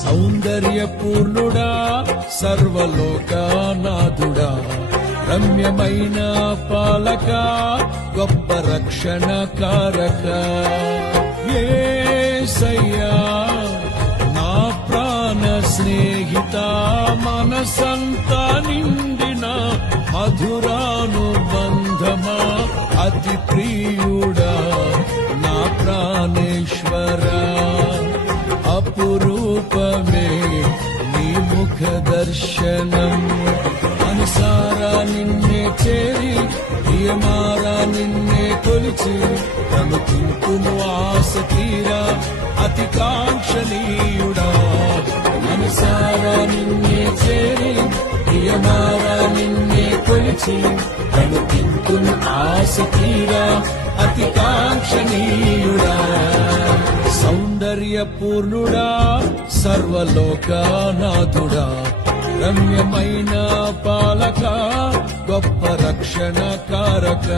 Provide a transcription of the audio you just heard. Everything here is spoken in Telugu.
సౌందర్యపూర్ణుడా సర్వలోకనాథుడా రమ్యమైన పాలక గొప్ప రక్షణ కారక యేసయ్యా నా ప్రాణ స్నేహిత మనసంతా నిండిన మధురానుబంధమా అతి ప్రియుడా నా ప్రాణేశ్వరా అపురూపమే నీ ముఖ దర్శనం మనసారా నిన్నే చేరి ప్రియమారా నిన్నే కొలిచి తను తింటును ఆశ తీరా అతి కాంక్షణీయుడా మనసారా నిన్నే చేరి ప్రియమారా నిన్నే కొలిచి తను తింటును ఆశ తీరా అతి కాంక్షణీయుడా సౌందర్యపూర్ణుడా సర్వలోకనాథుడా రమ్యమైన పాలక గొప్ప రక్షణ కారక